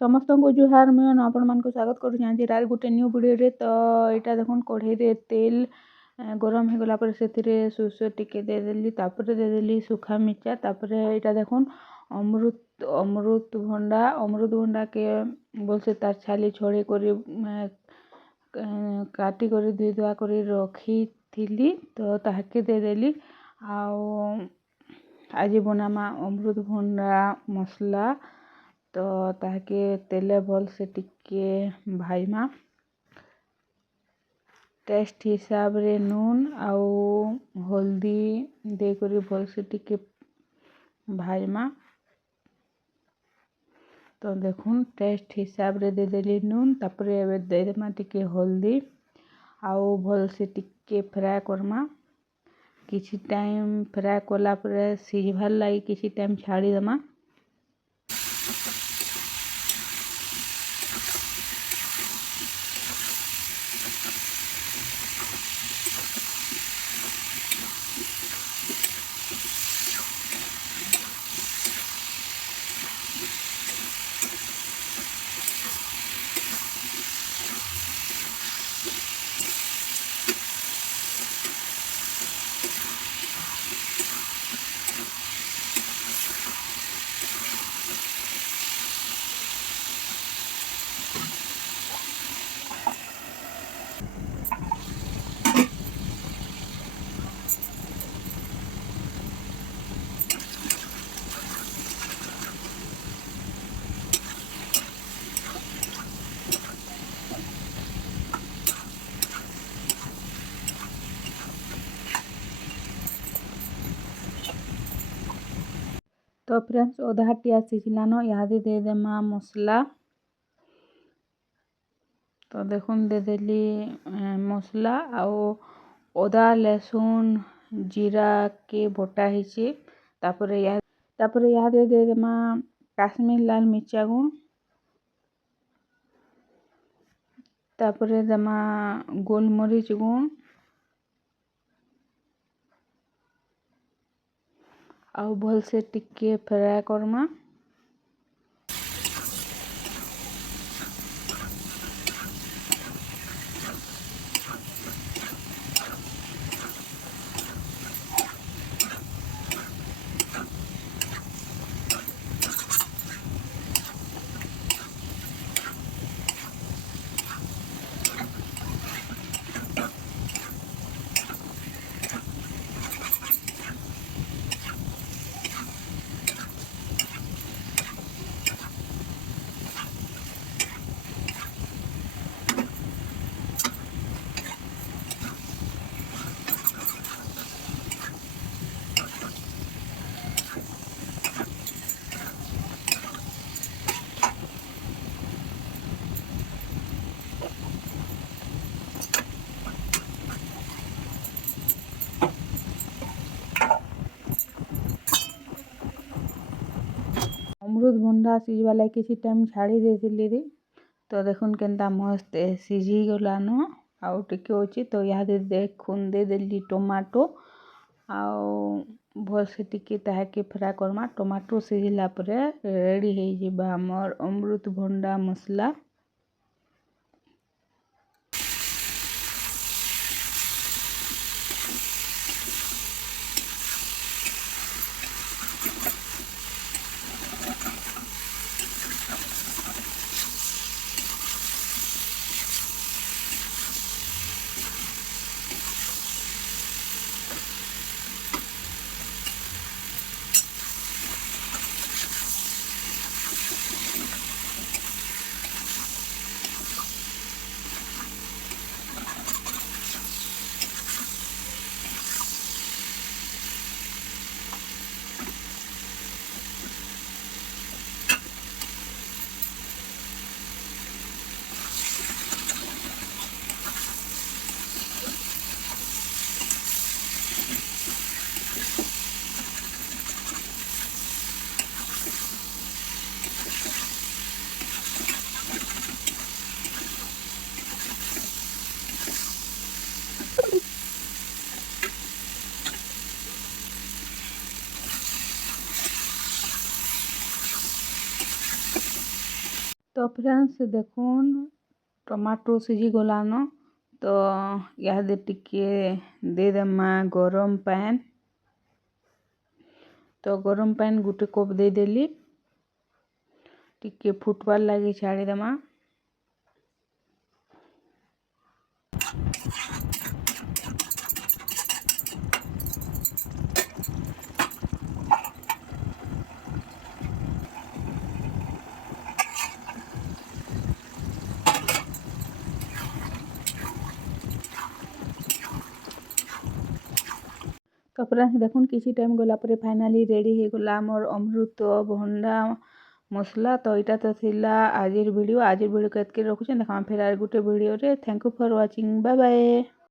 समस्त को जुहार मैं आपण मान को स्वागत करूँ आज रार गोटे न्यू वीडियो रे। तो यहाँ देखो कढ़ई रे तेल गरम हो गला पर से सोर्ष टिके देदेली तापर देदेली सुखा मिर्चा तापर यहाँ देखो अमृतभंडा के बोल से तार छाली छड़े कर काटी कर धोई धुआ कर रखी थी तो ताके देदेली। आज बनामा अमृतभंडा मसला तो ताके तेले भल से टिके भाईमा टेस्ट हिसाब रे नून आउ हल्दी देकर भल से टिके भाईमा। तो देखुन टेस्ट हिसाब रे देदेली नून तापर एबे देदेमा टिके हल्दी आउ भल से टिके फ्राए करमा। किसी टाइम फ्राए कला पर सिझबार लगी किसी टाइम छाड़ी देमा। तो फ्रेंड्स अधा टिया सिझलानो यहाँ दे देमा मसला। तो देखुन देदेली मसला आउ अदा लहसुन जीरा के बटा हिची तापर यहाँ दे देमा काश्मीर लाल मिर्चा गुण तापर देमा गोलमरीच गुण आउ भल से टिके फ्राए करमा। अमृतभंडा सिझवा लगी किसी टाइम छाड़ी देती तो देखुन केनता मस्त सिझी गलान आउ टिके अच्छी। तो यहाँ देखुन देदेली टमाटो आउ भल से टिके ताके फ्राए करमा। टमाटो सिझला पर रेडी हो जाबा हमर अमृतभंडा मसला। तो फ्रेंड्स देखुन टमाटो सिझी गलान तो इहादे टिके दे देमा गरम पैन तो गरम पैन गुटे कप दे देली टिके फुटबार लगी छाड़ी देमा तो फ्रेंड्स देखुन किसी टाइम गला पर फाइनाली रेडी हो गला मोर अमृत भंडा मसला तो यहाँ तो थिला आजिर वीडियो को एतके रखुछे देखा फिर आर गुटे वीडियो रे thank you for watching bye bye.